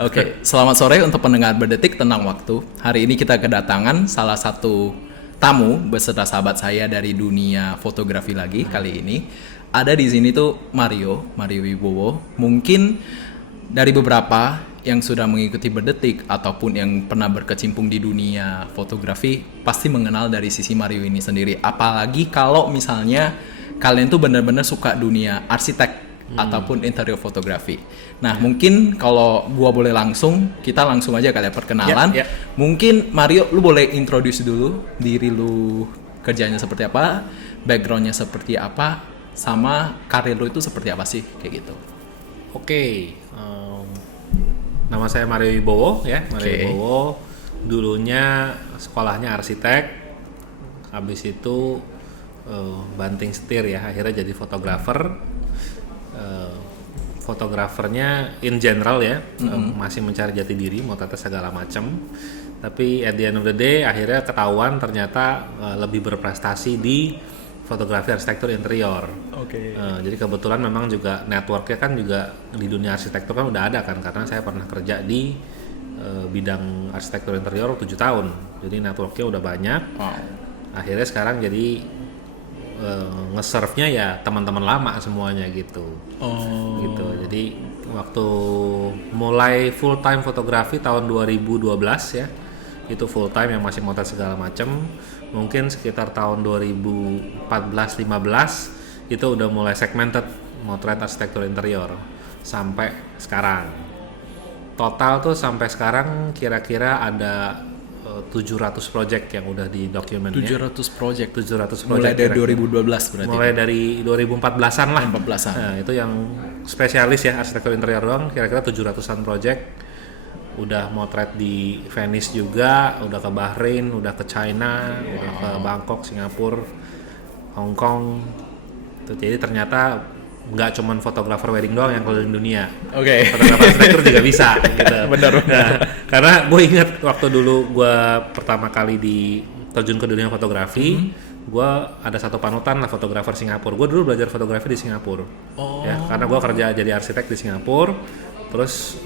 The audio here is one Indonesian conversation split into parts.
Oke, selamat sore untuk pendengar Berdetik Tentang Waktu. Hari ini kita kedatangan salah satu tamu beserta sahabat saya dari dunia fotografi lagi kali ini. Ada di sini tuh Mario Wibowo. Mungkin dari beberapa yang sudah mengikuti Berdetik ataupun yang pernah berkecimpung di dunia fotografi pasti mengenal dari sisi Mario ini sendiri. Apalagi kalau misalnya kalian tuh benar-benar suka dunia arsitek ataupun interior fotografi. Nah, mungkin kalau gua boleh kita langsung aja kali ya perkenalan. Mungkin Mario, lu boleh introduce dulu diri lu, kerjanya seperti apa, backgroundnya seperti apa, sama karir lu itu seperti apa sih, kayak gitu. Oke, nama saya Mario Wibowo ya. Mario Wibowo, dulunya sekolahnya arsitek, habis itu banting setir ya, akhirnya jadi fotografer. Fotografernya in general ya, masih mencari jati diri, mau tata segala macam. Tapi at the end of the day akhirnya ketahuan ternyata lebih berprestasi di fotografi arsitektur interior. Jadi kebetulan memang juga networknya kan juga di dunia arsitektur kan udah ada kan, karena saya pernah kerja di bidang arsitektur interior 7 tahun. Jadi networknya udah banyak. Akhirnya sekarang jadi nge-serve-nya ya teman-teman lama semuanya gitu. Gitu. Jadi waktu mulai full time fotografi tahun 2012 ya. Itu full time yang masih motret segala macam. Mungkin sekitar tahun 2014-15 itu udah mulai segmented motret arsitektur interior sampai sekarang. Total tuh sampai sekarang kira-kira ada 700 project yang udah di dokumen 700 project. Mulai dari 2012 berarti. Mulai dari 2014-an lah. 14-an. Nah, itu yang spesialis ya arsitektur interior doang, kira-kira 700-an project. Udah motret di Venice juga, udah ke Bahrain, udah ke China, udah ke Bangkok, Singapura, Hong Kong. Jadi ternyata nggak cuman fotografer wedding doang yang keliling dunia. Fotografer arsitektur juga bisa gitu. Benar. Nah, karena gue ingat waktu dulu gue pertama kali terjun ke dunia fotografi, gue ada satu panutan lah, fotografer Singapura. Gue dulu belajar fotografi di Singapura. Ya, karena gue kerja jadi arsitek di Singapura, terus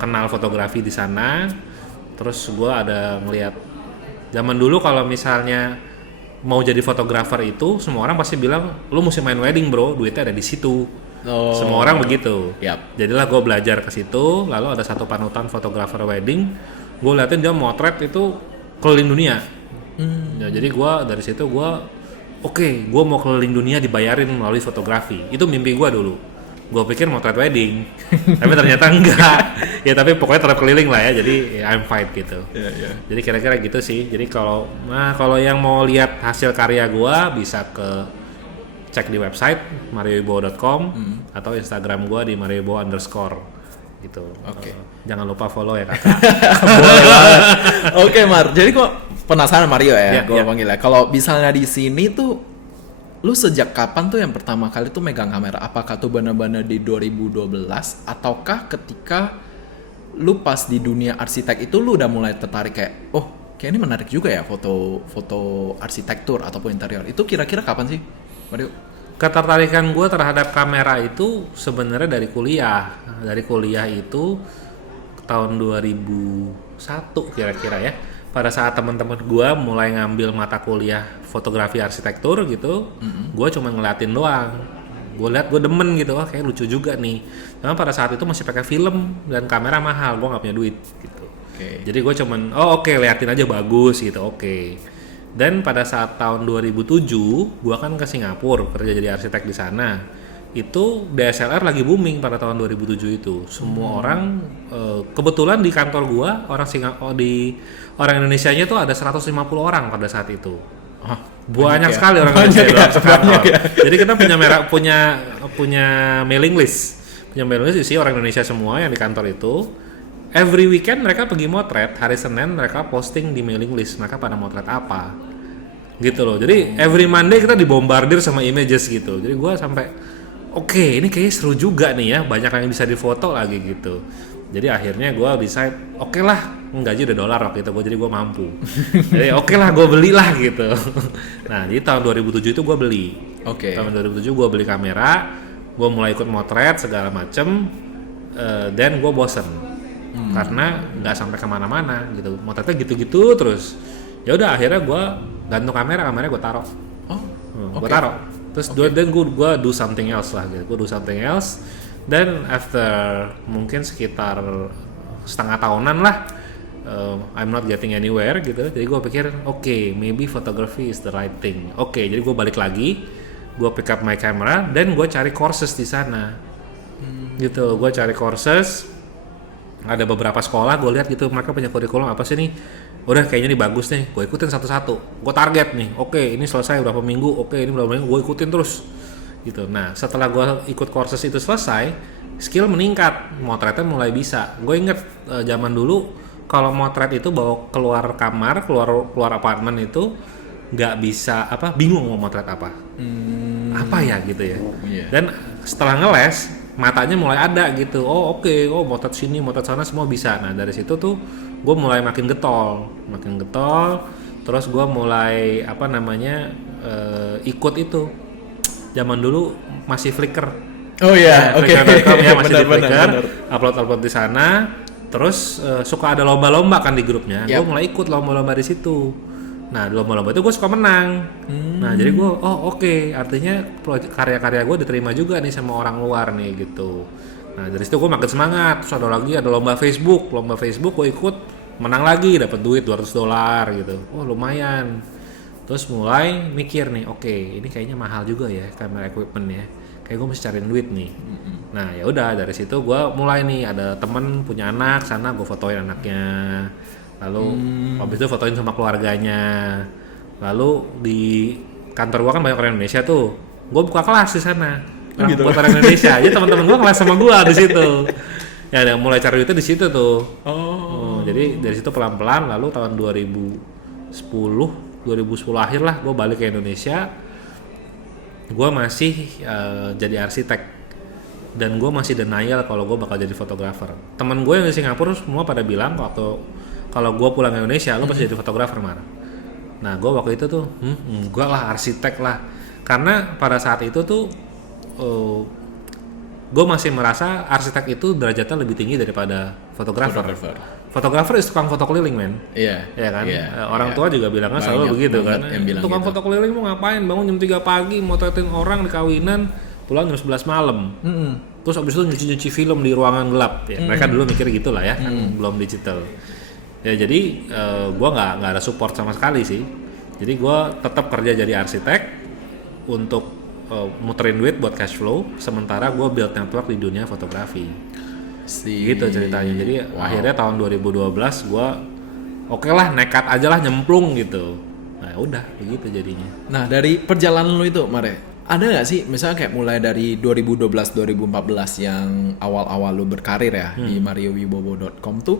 kenal fotografi di sana. Terus gue ada ngelihat zaman dulu kalau misalnya mau jadi fotografer itu semua orang pasti bilang lu mesti main wedding bro, duitnya ada di situ. Semua orang begitu. Jadilah gue belajar ke situ. Lalu ada satu panutan fotografer wedding, gue liatin dia motret itu keliling dunia. Ya, jadi gue dari situ gue mau keliling dunia dibayarin melalui fotografi. Itu mimpi gue dulu. Gue pikir motret wedding, tapi ternyata enggak. Ya tapi pokoknya tetap keliling lah ya. Jadi I'm fine gitu. Jadi kira-kira gitu sih. Jadi kalau yang mau lihat hasil karya gue bisa cek di website mariowibowo.com atau Instagram gue di mariowibowo_ gitu. Jangan lupa follow ya kakak. Boleh banget. Mar. Jadi kok penasaran Mario ya, gue panggil ya. Kalau misalnya di sini tuh lu sejak kapan tuh yang pertama kali tuh megang kamera? Apakah tuh benar-benar di 2012 ataukah ketika lu pas di dunia arsitek itu lu udah mulai tertarik kayak kayak ini menarik juga ya foto arsitektur ataupun interior. Itu kira-kira kapan sih, Mario? Ketertarikan gue terhadap kamera itu sebenarnya dari kuliah. Dari kuliah itu tahun 2001 kira-kira ya. Pada saat teman-teman gue mulai ngambil mata kuliah fotografi arsitektur gitu, gue cuma ngeliatin doang. Gue liat, gue demen gitu, kayak lucu juga nih. Karena pada saat itu masih pakai film dan kamera mahal, gue nggak punya duit gitu. Jadi gue cuman liatin aja bagus gitu, Dan pada saat tahun 2007, gue kan ke Singapura kerja jadi arsitek di sana. Itu DSLR lagi booming pada tahun 2007 itu. Semua orang kebetulan di kantor gua orang Indonesianya tuh ada 150 orang pada saat itu. Banyak sekali orang Indonesia dalam sekantor. Jadi kita punya mailing list. Punya mailing list isi orang Indonesia semua yang di kantor itu. Every weekend mereka pergi motret, hari Senin mereka posting di mailing list mereka pada motret apa. Gitu loh. Jadi every Monday kita dibombardir sama images gitu. Jadi gua sampai ini kayaknya seru juga nih ya, banyak yang bisa difoto lagi gitu. Jadi akhirnya gue decide, gaji udah $, waktu itu jadi gue mampu. Jadi lah gue belilah gitu. Nah jadi tahun 2007 itu gue beli. Tahun 2007 gue beli kamera, gue mulai ikut motret segala macem. Dan gue bosen. karena nggak sampai kemana-mana gitu, motretnya gitu-gitu terus. Ya udah akhirnya gue gantung kameranya gue taruh, gue taruh. Terus dan gue do something else lah gitu, gue do something else. Dan after mungkin sekitar setengah tahunan lah, I'm not getting anywhere gitu. Jadi gue pikir, okay, maybe photography is the right thing. Jadi gue balik lagi, gue pick up my camera dan gue cari courses di sana. Gitu, gue cari courses. Ada beberapa sekolah, gue lihat gitu mereka punya kurikulum apa sih nih. Udah kayaknya ini bagus nih, gue ikutin satu-satu. Gue target nih, ini selesai berapa minggu, ini berapa minggu, gue ikutin terus. Gitu. Nah, setelah gue ikut courses itu selesai, skill meningkat, motretnya mulai bisa. Gue inget zaman dulu kalau motret itu bawa keluar kamar, keluar apartemen itu nggak bisa bingung mau motret apa ya gitu ya. Dan setelah ngeles matanya mulai ada gitu. Motret sini, motret sana semua bisa. Nah dari situ tuh gue mulai makin getol. Terus gue mulai ikut itu. Zaman dulu masih Flickr. Oh iya, oke. Flickr.com ya masih di Flickr. Upload di sana. Terus suka ada lomba-lomba kan di grupnya, gue mulai ikut lomba-lomba di situ. Nah di lomba-lomba itu gue suka menang. Nah jadi gue artinya karya-karya gue diterima juga nih sama orang luar nih gitu. Nah dari situ gue makin semangat. Terus ada lomba Facebook gue ikut, menang lagi, dapat duit $200 gitu. Lumayan. Terus mulai mikir nih, ini kayaknya mahal juga ya kamera equipment ya. Kayak gue mesti cariin duit nih. Nah ya udah dari situ gue mulai nih, ada temen punya anak sana, gue fotoin anaknya, lalu habis itu fotoin sama keluarganya. Lalu di kantor gue kan banyak orang Indonesia tuh, gue buka kelas di sana buat orang Indonesia. Jadi teman-teman gue kelas sama gue di situ. Ya mulai cari duitnya di situ tuh. Jadi dari situ pelan-pelan, lalu tahun 2010 akhir lah gue balik ke Indonesia. Gue masih jadi arsitek dan gue masih denial kalau gue bakal jadi fotografer. Temen gue yang di Singapura semua pada bilang kalau gue pulang ke Indonesia lo pasti jadi fotografer, Mar. Nah gue waktu itu tuh enggak lah, arsitek lah, karena pada saat itu tuh gue masih merasa arsitek itu derajatnya lebih tinggi daripada fotografer. Fotografer itu tukang foto keliling, men. Iya kan. Orang tua juga bilangnya selalu begitu kan. Tukang foto keliling mau ngapain? Bangun jam 3 pagi, motretin orang di kawinan, pulang jam 11 malam. Terus abis itu nyuci film di ruangan gelap. Ya, mereka dulu mikir gitulah ya, kan belum digital. Ya jadi gue nggak ada support sama sekali sih. Jadi gue tetap kerja jadi arsitek untuk muterin duit buat cash flow, sementara gue build network di dunia fotografi. Gitu ceritanya. Jadi akhirnya tahun 2012 gue lah nekat aja lah nyemplung gitu. Nah udah begitu jadinya. Nah dari perjalanan lu itu Mare, ada nggak sih misalnya kayak mulai dari 2012-2014 yang awal-awal lu berkarir ya di mariowibowo.com tuh,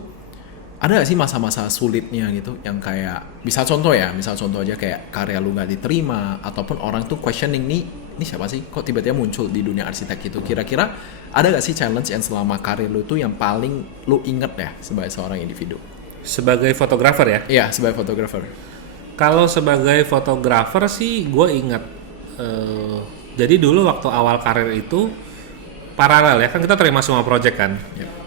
ada gak sih masa-masa sulitnya gitu yang kayak misal contoh aja kayak karya lu gak diterima ataupun orang tuh questioning ini siapa sih kok tiba-tiba muncul di dunia arsitek itu. Kira-kira ada gak sih challenge yang selama karir lu tuh yang paling lu inget ya sebagai seorang individu? Sebagai fotografer ya? Iya, sebagai fotografer. Kalau sebagai fotografer sih gue inget jadi dulu waktu awal karir itu paralel ya kan, kita terima semua project kan.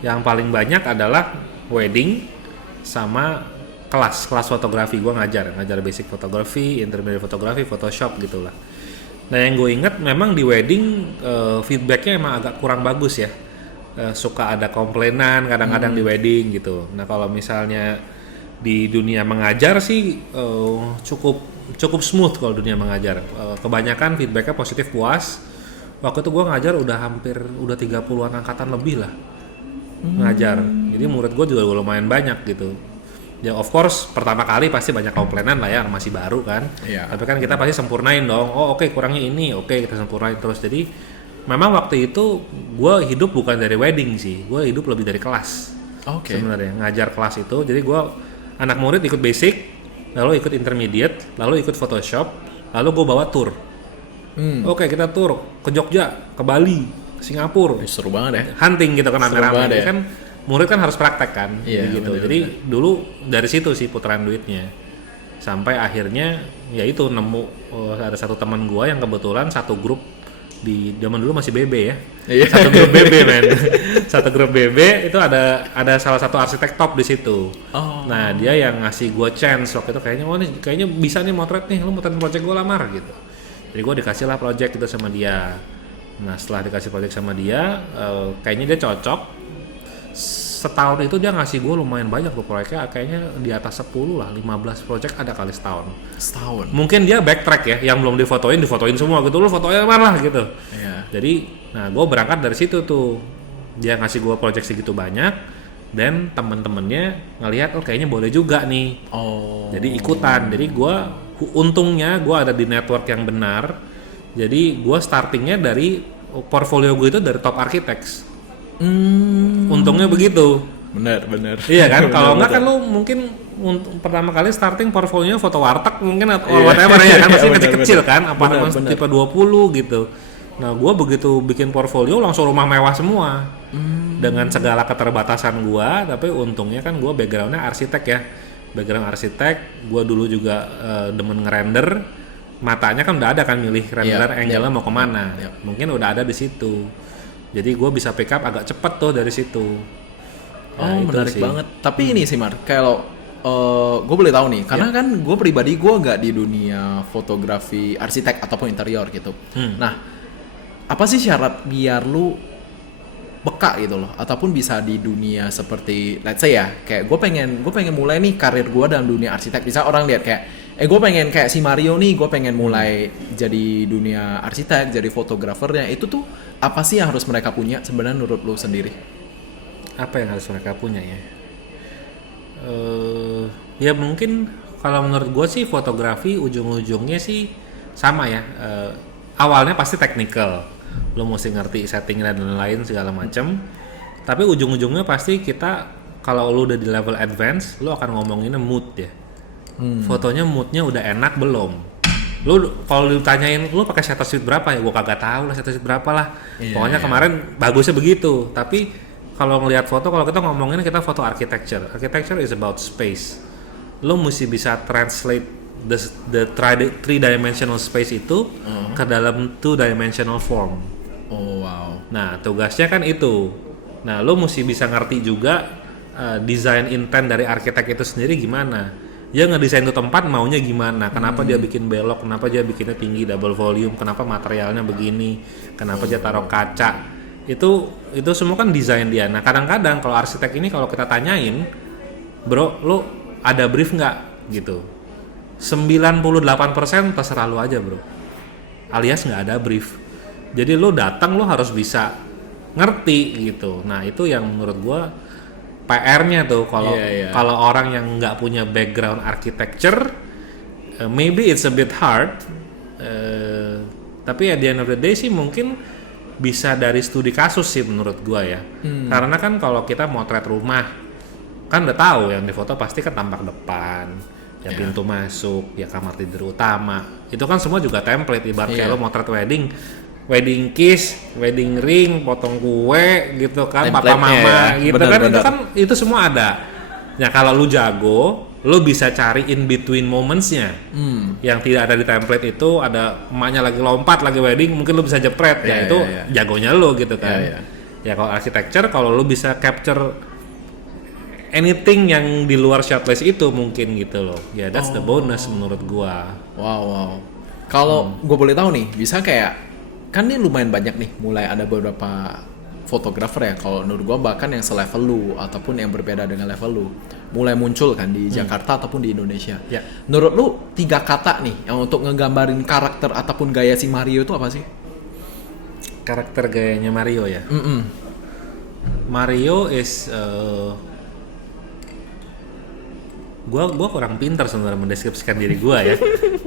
Yang paling banyak adalah wedding sama kelas fotografi. Gue ngajar basic fotografi, intermediate fotografi, Photoshop gitulah. Nah yang gue inget memang di wedding feedbacknya emang agak kurang bagus ya. Suka ada komplainan kadang-kadang di wedding gitu. Nah kalau misalnya di dunia mengajar sih cukup smooth kalau dunia mengajar. Kebanyakan feedbacknya positif, puas. Waktu itu gue ngajar udah 30-an angkatan lebih lah ngajar. Jadi murid gue juga lumayan banyak gitu. Ya of course pertama kali pasti banyak komplainan lah ya, masih baru kan. Tapi kan kita pasti sempurnain dong. Kurangnya ini, kita sempurnain terus. Jadi memang waktu itu gue hidup bukan dari wedding sih, gue hidup lebih dari kelas. Sebenarnya ngajar kelas itu. Jadi gue anak murid ikut basic, lalu ikut intermediate, lalu ikut Photoshop, lalu gue bawa tour. Kita tour ke Jogja, ke Bali, ke Singapura. Seru banget ya. Hunting gitu kan, rame-rame kan. Murid kan harus praktek kan, gitu. Bener-bener. Jadi dulu dari situ sih putaran duitnya. Sampai akhirnya ya itu nemu ada satu teman gua yang kebetulan satu grup di zaman dulu masih BB ya. Iya. Satu grup BB men. Satu grup BB itu ada salah satu arsitek top di situ. Oh. Nah, dia yang ngasih gue chance waktu itu kayaknya bisa nih motret nih, lu motret project gue lamar gitu. Jadi gue dikasih lah project itu sama dia. Nah, setelah dikasih project sama dia, kayaknya dia cocok. Setahun itu dia ngasih gue lumayan banyak tuh proyeknya, kayaknya di atas 10 lah, 15 project ada kali setahun. Mungkin dia backtrack ya, yang belum difotoin semua gitu, lu fotonya mana gitu. Iya. Jadi, nah gue berangkat dari situ tuh, dia ngasih gue project segitu banyak, dan temen-temennya ngelihat oh kayaknya boleh juga nih. Oh. Jadi ikutan, jadi gue untungnya gue ada di network yang benar, jadi gue startingnya dari portfolio gue itu dari top architects. Untungnya begitu. Bener. Iya kan, kalau enggak kan lu mungkin pertama kali starting portfolionya foto warteg mungkin atau whatever ya kan, masih kecil-kecil kan, apartemen tipe 20 gitu. Nah, gua begitu bikin portfolio langsung rumah mewah semua. Dengan segala keterbatasan gua, tapi untungnya kan gua backgroundnya arsitek ya. Background arsitek, gua dulu juga demen ngerender. Matanya kan udah ada kan milih render angle-nya mau kemana. Mungkin udah ada di situ. Jadi gue bisa pick up agak cepet tuh dari situ. Oh, menarik banget. Tapi ini sih Mar, kalau gue boleh tahu nih, karena kan gue pribadi gue nggak di dunia fotografi arsitek ataupun interior gitu. Nah, apa sih syarat biar lu peka gitu loh, ataupun bisa di dunia seperti let's say ya, kayak gue pengen mulai nih karir gue dalam dunia arsitek. Bisa orang lihat kayak gue pengen kayak si Mario nih, gue pengen mulai jadi dunia arsitek, jadi fotografernya. Itu tuh apa sih yang harus mereka punya sebenarnya menurut lu sendiri? Apa yang harus mereka punya ya? Ya mungkin kalau menurut gue sih fotografi ujung-ujungnya sih sama ya. Awalnya pasti technical, lo mesti ngerti setting dan lain-lain segala macam. Tapi ujung-ujungnya pasti kita kalau lo udah di level advance, lo akan ngomonginnya mood ya. Fotonya moodnya udah enak belum? Lu kalau ditanyain lu pakai shutter speed berapa ya, gua kagak tahu lah shutter speed berapa lah. Pokoknya kemarin bagusnya begitu. Tapi kalau ngelihat foto, kalau kita ngomongin kita foto architecture is about space. Lu mesti bisa translate the three dimensional space itu ke dalam two dimensional form. Oh wow. Nah tugasnya kan itu. Nah lu mesti bisa ngerti juga design intent dari arsitek itu sendiri gimana. Dia ngedesain tuh tempat maunya gimana, kenapa dia bikin belok, kenapa dia bikinnya tinggi double volume, kenapa materialnya begini, kenapa dia taruh kaca. Itu semua kan desain dia. Nah kadang-kadang kalau arsitek ini kalau kita tanyain, bro lu ada brief nggak gitu, 98% terserah lu aja bro, alias nggak ada brief. Jadi lu datang lu harus bisa ngerti gitu. Nah itu yang menurut gua PR-nya tuh kalau orang yang nggak punya background architecture, maybe it's a bit hard. Tapi at the end of the day sih mungkin bisa dari studi kasus sih menurut gua ya. Karena kan kalau kita motret rumah kan udah tahu yang difoto pasti kan tampak depan, ya pintu masuk, ya kamar tidur utama. Itu kan semua juga template. Ibarat kayak lo motret wedding kiss, wedding ring, potong kue gitu kan, papa mama gitu kan, itu kan itu semua ada. Nah kalau lu jago, lu bisa cari in between momentsnya yang tidak ada di template itu. Ada emaknya lagi lompat, lagi wedding, mungkin lu bisa jepret, itu jagonya lu gitu kan. Ya kalau architecture, kalau lu bisa capture anything yang di luar shot list itu mungkin gitu loh. Ya that's the bonus menurut gua. Wow. Kalau gua boleh tahu nih, bisa kayak kan ini lumayan banyak nih, mulai ada beberapa fotografer ya, kalau menurut gua bahkan yang selevel lu ataupun yang berbeda dengan level lu mulai muncul kan di Jakarta ataupun di Indonesia. Menurut lu 3 kata nih yang untuk ngegambarin karakter ataupun gaya si Mario itu apa sih? Karakter gayanya Mario ya? Mario is gua kurang pintar sebenarnya mendeskripsikan diri gua ya.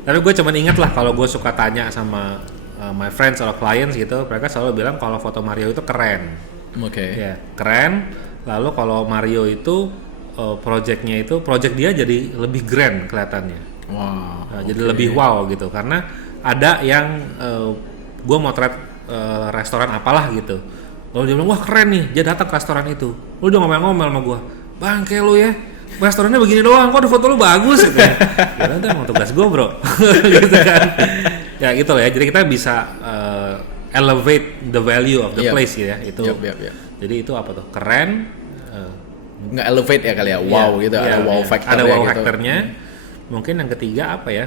Tapi gue cuma ingat lah kalau gue suka tanya sama my friends atau clients gitu, mereka selalu bilang kalau foto Mario itu keren. Ya, keren. Lalu kalau Mario itu project dia jadi lebih grand kelihatannya. Jadi lebih wow gitu, karena ada yang gue motret restoran apalah gitu. Lalu dia bilang, wah keren nih, dia datang ke restoran itu. Lu udah ngomel-ngomel sama gue, bangke lu ya, restorannya begini doang, kok foto lu bagus gitu. Ya nanti emang tugas gue bro. Gitu kan. Ya gitu lah ya, jadi kita bisa elevate the value of the Yep. place ya itu. Yep. Jadi itu apa tuh? Keren. Nggak elevate ya kali ya, wow Iya, gitu, iya, ada wow iya. factor Ada ya wow gitu. factornya. Mungkin yang ketiga apa ya?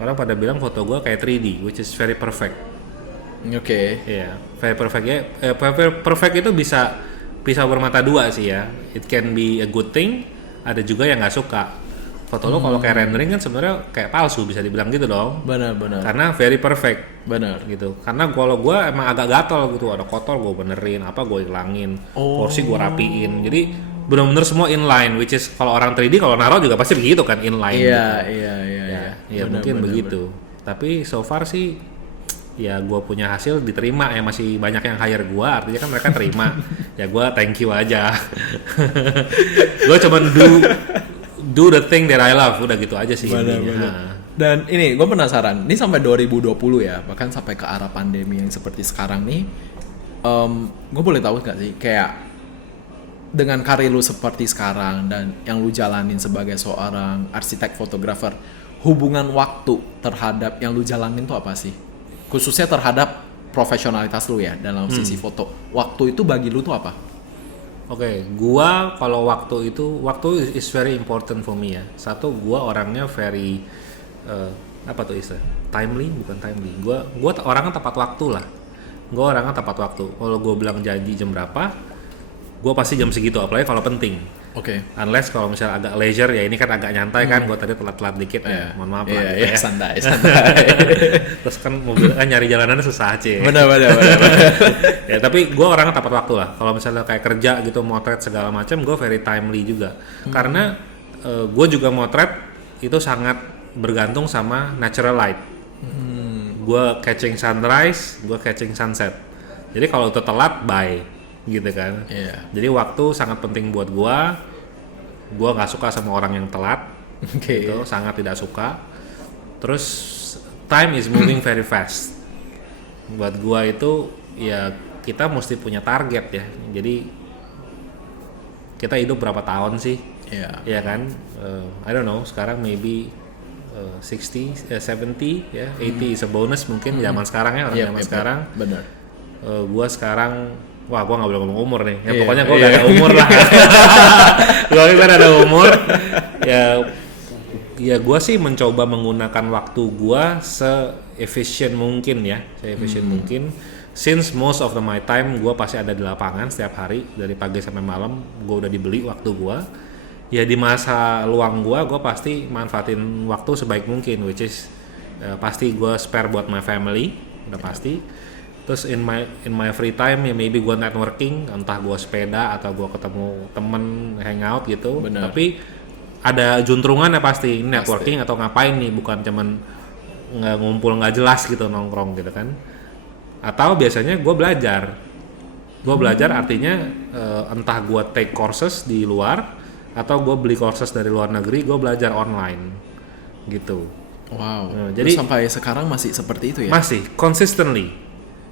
Orang pada bilang foto gue kayak 3D, which is very perfect. Oke. Iya, very perfect ya. Perfect itu bisa pisau bermata dua sih ya. It can be a good thing. Ada juga yang nggak suka. Foto lo kalau kayak rendering kan sebenarnya kayak palsu, bisa dibilang gitu dong. Benar. Karena very perfect. Benar. Gitu. Karena kalau gue emang agak gatel gitu, ada kotor gue benerin, apa gue hilangin, porsi gue rapiin. Jadi benar-benar semua inline, which is kalau orang 3D kalau naruh juga pasti begitu kan, inline. Iya. Ya mungkin begitu. Tapi so far sih ya gue punya hasil diterima ya, masih banyak yang hire gue, artinya kan mereka terima. Ya gue thank you aja. Gue cuman do the thing that I love, udah gitu aja sih intinya. Dan ini gue penasaran, ini sampai 2020 ya, bahkan sampai ke arah pandemi yang seperti sekarang nih, gue boleh tahu nggak sih kayak dengan karir lu seperti sekarang dan yang lu jalanin sebagai seorang arsitek fotografer, hubungan waktu terhadap yang lu jalanin tuh apa sih? Khususnya terhadap profesionalitas lu ya dalam sisi foto. Waktu itu bagi lu tuh apa? Oke, gua kalau waktu is very important for me ya. Satu, gua orangnya very apa tuh istilah? Bukan timely. Gua orangnya tepat waktu lah. Gua orangnya tepat waktu. Kalau gua bilang janji jam berapa, gua pasti jam segitu. Apalagi kalau penting. Oke. Unless kalau misalnya agak leisure ya, ini kan agak nyantai kan. Gua tadi telat-telat dikit ya. Mohon maaf lah. Gitu ya. Santai. Terus kan mobil nyari jalanannya susah aja. Benar. Ya tapi gue orangnya tepat waktu lah. Kalau misalnya kayak kerja gitu, motret segala macam, gue very timely juga. Karena gue juga motret itu sangat bergantung sama natural light. Gue catching sunrise, gue catching sunset. Jadi kalau itu telat, bye, gitu kan. Iya. Jadi waktu sangat penting buat gue. Gue nggak suka sama orang yang telat. Oke. Gitu, sangat tidak suka. Terus time is moving very fast. Buat gue itu ya kita mesti punya target ya. Jadi kita hidup berapa tahun sih? Iya. Ya kan? I don't know. Sekarang maybe 60, 70 ya, 80 is a bonus mungkin zaman sekarang ya, zaman sekarang. Benar. Gua sekarang wah, gua nggak boleh ngomong umur nih. Ya Iya, pokoknya gua nggak ada umur lah. Gua kan ada umur. Ya gua sih mencoba menggunakan waktu gua se-efficient mungkin ya, mungkin. Since most of my time gue pasti ada di lapangan setiap hari dari pagi sampai malam, gue udah dibeli waktu gue. Ya di masa luang gue pasti manfaatin waktu sebaik mungkin, which is pasti gue spare buat my family, udah pasti. Terus in my free time ya maybe gue networking, entah gue sepeda atau gue ketemu temen hangout gitu. Bener. Tapi ada juntrungannya pasti networking atau ngapain nih, bukan cuman ngumpul nggak jelas gitu nongkrong gitu kan. Atau biasanya gue belajar. Gue belajar artinya entah gue take courses di luar atau gue beli courses dari luar negeri, gue belajar online gitu. Wow. Jadi sampai sekarang masih seperti itu ya? Masih consistently.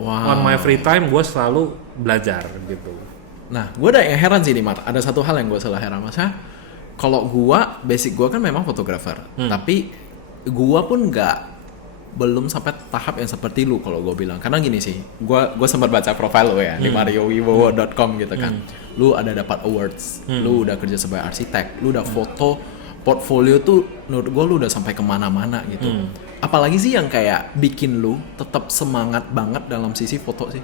Wow. On my free time gue selalu belajar gitu. Nah, gue ada yang heran sih nih, Mar. Ada satu hal yang gue salah heran, Mas. Kalau gue, basic gue kan memang fotografer, tapi gue pun belum sampai tahap yang seperti lu kalau gue bilang. Karena gini sih, gue sempat baca profile lu ya di mariowibowo.com gitu kan. Lu ada dapat awards, lu udah kerja sebagai arsitek, lu udah foto, portfolio tuh menurut gue lu udah sampai kemana-mana gitu. Apalagi sih yang kayak bikin lu tetap semangat banget dalam sisi foto sih?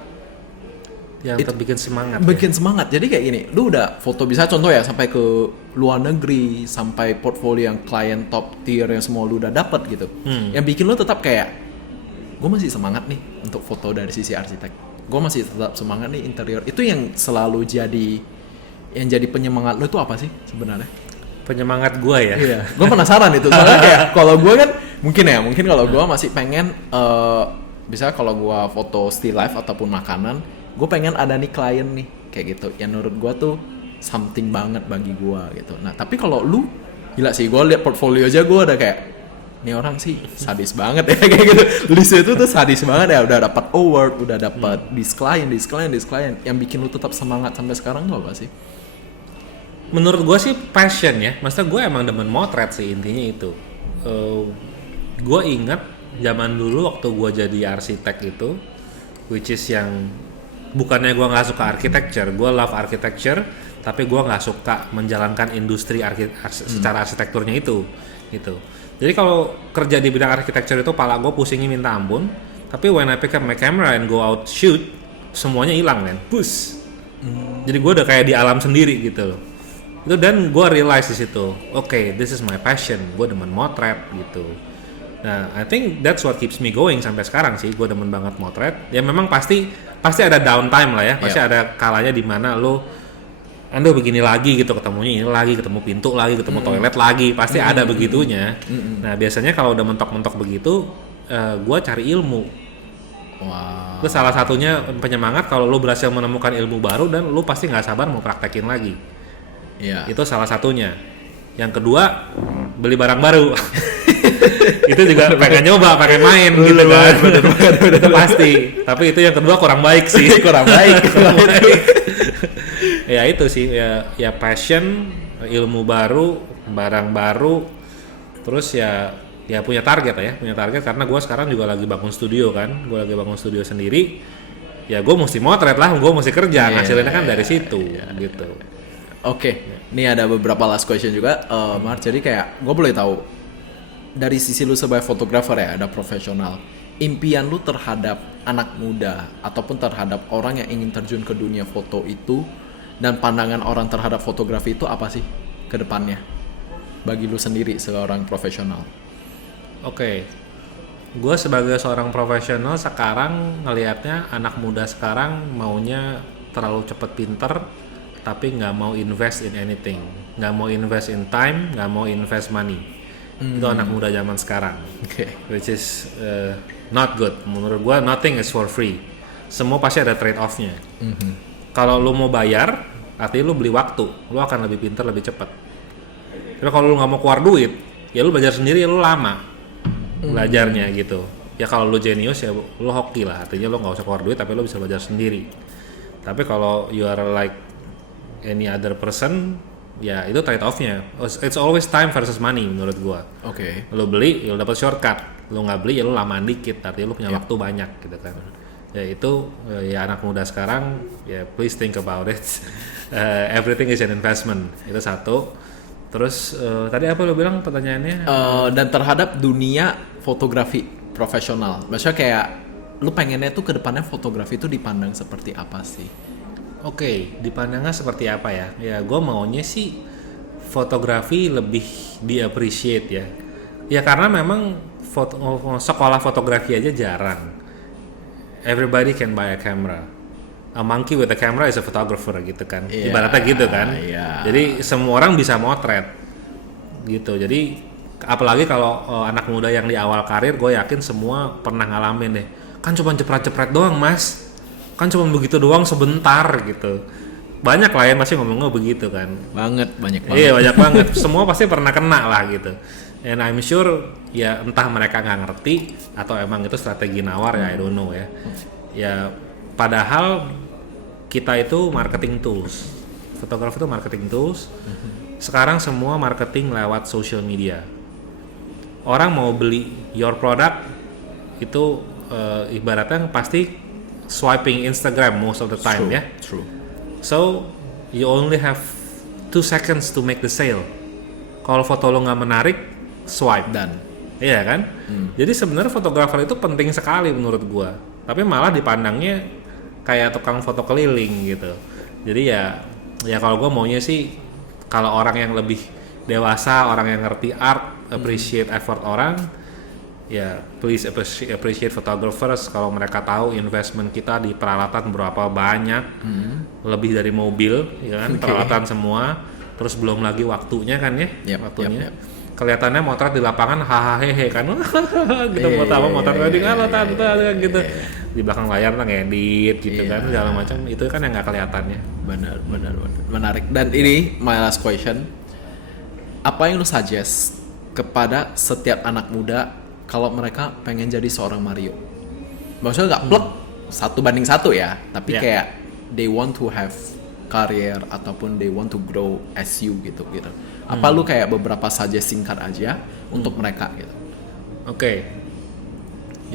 Yang tetap bikin semangat. Bikin semangat. Jadi kayak gini, lu udah foto bisa contoh ya sampai ke luar negeri, sampai portfolio yang klien top tier yang semua lu udah dapet gitu. Yang bikin lu tetap kayak, gue masih semangat nih untuk foto dari sisi arsitek. Gue masih tetap semangat nih interior. Itu yang selalu jadi penyemangat lu itu apa sih sebenarnya? Penyemangat gue ya. Iya. Gue penasaran itu. Soalnya kayak kalau gue kan mungkin kalau gue masih pengen bisa kalau gue foto still life ataupun makanan, gue pengen ada nih klien nih kayak gitu yang menurut gue tuh something banget bagi gue gitu. Nah tapi kalau lu gila sih, gue liat portfolio aja gue udah kayak ini orang sih sadis banget ya kayak gitu. Lisa itu tuh sadis banget ya, udah dapat award, udah dapat this client yang bikin lu tetap semangat sampai sekarang tuh apa sih? Menurut gue sih passion ya, maksudnya gue emang demen motret sih intinya itu. Gue ingat zaman dulu waktu gue jadi arsitek itu, which is yang bukannya gue nggak suka architecture, gue love architecture, tapi gue nggak suka menjalankan industri secara arsitekturnya itu, gitu. Jadi kalau kerja di bidang architecture itu, pala gue pusingnya minta ampun. Tapi when I pick up my camera and go out shoot, semuanya hilang kan, push. Jadi gue udah kayak di alam sendiri gitu loh. Itu dan gue realize di situ, okay, this is my passion, gue demen motret gitu. Nah, I think that's what keeps me going sampai sekarang sih. Gue demen banget motret. Ya memang pasti ada downtime lah ya. Pasti ada kalanya di mana lo, Ando begini lagi gitu, ketemunya ini lagi, ketemu pintu lagi, ketemu toilet lagi. Pasti ada begitunya. Nah, biasanya kalau udah mentok-mentok begitu, gue cari ilmu. Wow. Itu salah satunya penyemangat kalau lo berhasil menemukan ilmu baru dan lo pasti nggak sabar mau praktekin lagi. Iya. Itu salah satunya. Yang kedua, beli barang baru. Itu juga pengen nyoba, pengen main gitu kan. Itu pasti. Tapi itu yang kedua kurang baik sih. Kurang baik. Ya itu sih, ya passion, ilmu baru, barang baru, terus ya punya target karena gue sekarang juga lagi bangun studio kan. Gue lagi bangun studio sendiri. Ya gue mesti motret lah, gue mesti kerja. Ngasilinnya kan dari situ gitu. Oke, ini ada beberapa last question juga, Mar. Jadi kayak gue boleh tahu dari sisi lu sebagai fotografer ya, ada profesional. Impian lu terhadap anak muda ataupun terhadap orang yang ingin terjun ke dunia foto itu dan pandangan orang terhadap fotografi itu apa sih ke depannya? Bagi lu sendiri seorang profesional. Oke. Gue sebagai seorang profesional sekarang ngelihatnya anak muda sekarang maunya terlalu cepet pinter, tapi nggak mau invest in anything, nggak mau invest in time, nggak mau invest money. Itu anak muda zaman sekarang, which is not good. Menurut gua nothing is for free. Semua pasti ada trade off-nya. Kalau lu mau bayar, artinya lu beli waktu, lu akan lebih pintar, lebih cepat. Tapi kalau lu nggak mau keluar duit, ya lu belajar sendiri, ya lu lama belajarnya gitu. Ya kalau lu jenius ya lu hoki lah, artinya lu nggak usah keluar duit, tapi lu bisa belajar sendiri. Tapi kalau you are like any other person, ya itu trade off-nya. It's always time versus money menurut gua. Oke. Lu beli, ya lu dapat shortcut. Lu nggak beli, ya lu lamaan dikit. Artinya lu punya waktu banyak gitu kan. Ya itu, ya anak muda sekarang, ya please think about it. Everything is an investment. Itu satu. Terus tadi apa lu bilang pertanyaannya? Dan terhadap dunia fotografi profesional. Maksudnya kayak lu pengennya tuh ke depannya fotografi itu dipandang seperti apa sih? Oke, dipandangnya seperti apa ya? Ya gue maunya sih fotografi lebih di-appreciate ya. Ya karena memang sekolah fotografi aja jarang. Everybody can buy a camera. A monkey with a camera is a photographer gitu kan. Ibaratnya gitu kan. Jadi semua orang bisa motret gitu. Jadi apalagi kalau anak muda yang di awal karir, gue yakin semua pernah ngalamin deh. Kan cuma jepret-jepret doang mas. Kan cuma begitu doang sebentar gitu. Banyak lah ya masih ngomongnya begitu kan. Banyak banget. Iya banyak banget. Semua pasti pernah kena lah gitu. And I'm sure ya entah mereka nggak ngerti atau emang itu strategi nawar ya, I don't know ya. Ya padahal kita itu marketing tools. Fotografi itu marketing tools. Sekarang semua marketing lewat social media. Orang mau beli your product itu ibaratnya pasti swiping Instagram most of the time. True. So you only have 2 seconds to make the sale. Kalau foto lo nggak menarik, swipe. Dan iya kan? Jadi sebenarnya fotografer itu penting sekali menurut gua. Tapi malah dipandangnya kayak tukang foto keliling gitu. Jadi ya kalau gua maunya sih kalau orang yang lebih dewasa, orang yang ngerti art, appreciate effort orang. Ya, please appreciate photographers kalau mereka tahu investment kita di peralatan berapa banyak, lebih dari mobil, ya kan, peralatan semua, terus belum lagi waktunya kan ya, waktunya. Kelihatannya motret di lapangan hahaha kan, gitu motret wedding gitu, di belakang layar lah ngedit gitu kan, segala macam, itu kan yang nggak kelihatannya. Benar, menarik. Dan ini my last question, apa yang lu suggest kepada setiap anak muda kalau mereka pengen jadi seorang Mario? Maksudnya nggak plek 1:1 ya, tapi kayak they want to have career ataupun they want to grow as you gitu. Apa lu kayak beberapa suggest singkat aja untuk mereka gitu? Oke.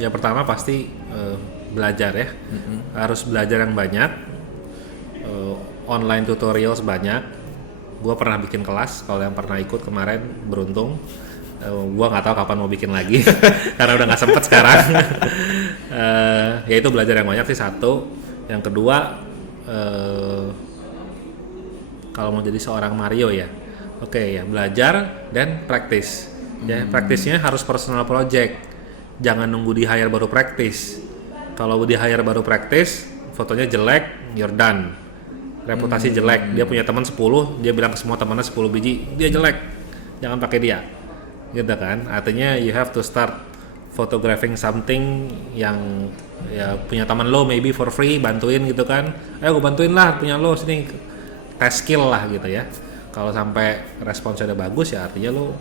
Ya pertama pasti belajar ya, harus belajar yang banyak, online tutorials banyak. Gue pernah bikin kelas, kalau yang pernah ikut kemarin beruntung. Gue nggak tahu kapan mau bikin lagi karena udah nggak sempet sekarang. Ya itu belajar yang banyak sih satu. Yang kedua, kalau mau jadi seorang Mario ya, oke ya belajar dan praktis. Ya praktisnya harus personal project. Jangan nunggu di hire baru praktis. Kalau di hire baru praktis, fotonya jelek, you're done. Reputasi jelek, dia punya teman 10, dia bilang ke semua temannya 10 biji, dia jelek, jangan pakai dia, gitu kan? Artinya you have to start photographing something yang ya punya teman lo maybe for free, bantuin gitu kan? Ayo gue bantuin lah, punya lo sini test skill lah gitu ya. Kalau sampai responsnya udah bagus ya artinya lo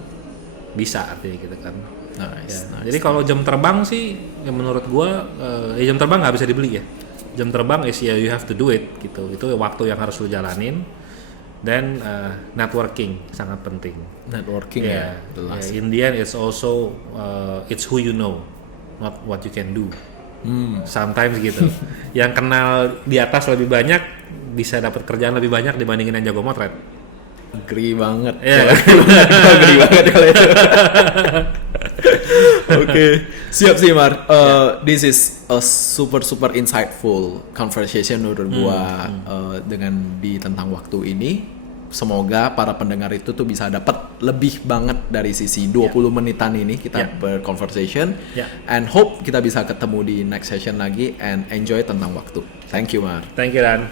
bisa artinya gitu kan. Nice. Jadi kalau jam terbang sih, ya menurut gua jam terbang nggak bisa dibeli ya. Jam terbang is ya you have to do it gitu. Itu waktu yang harus lu jalanin. Dan networking sangat penting. Networking ya, jelas. In the end it's also it's who you know, not what you can do. Sometimes gitu. Yang kenal di atas lebih banyak bisa dapat kerjaan lebih banyak dibandingin yang jago motret. Agree banget. Yeah. Agree banget kalau itu. Oke, siap sih Mar. This is a super insightful conversation menurut gua dengan di tentang waktu ini. Semoga para pendengar itu tuh bisa dapat lebih banget dari sisi 20 menitan ini kita berconversation. And hope kita bisa ketemu di next session lagi and enjoy tentang waktu. Thank you Mar. Thank you Dan.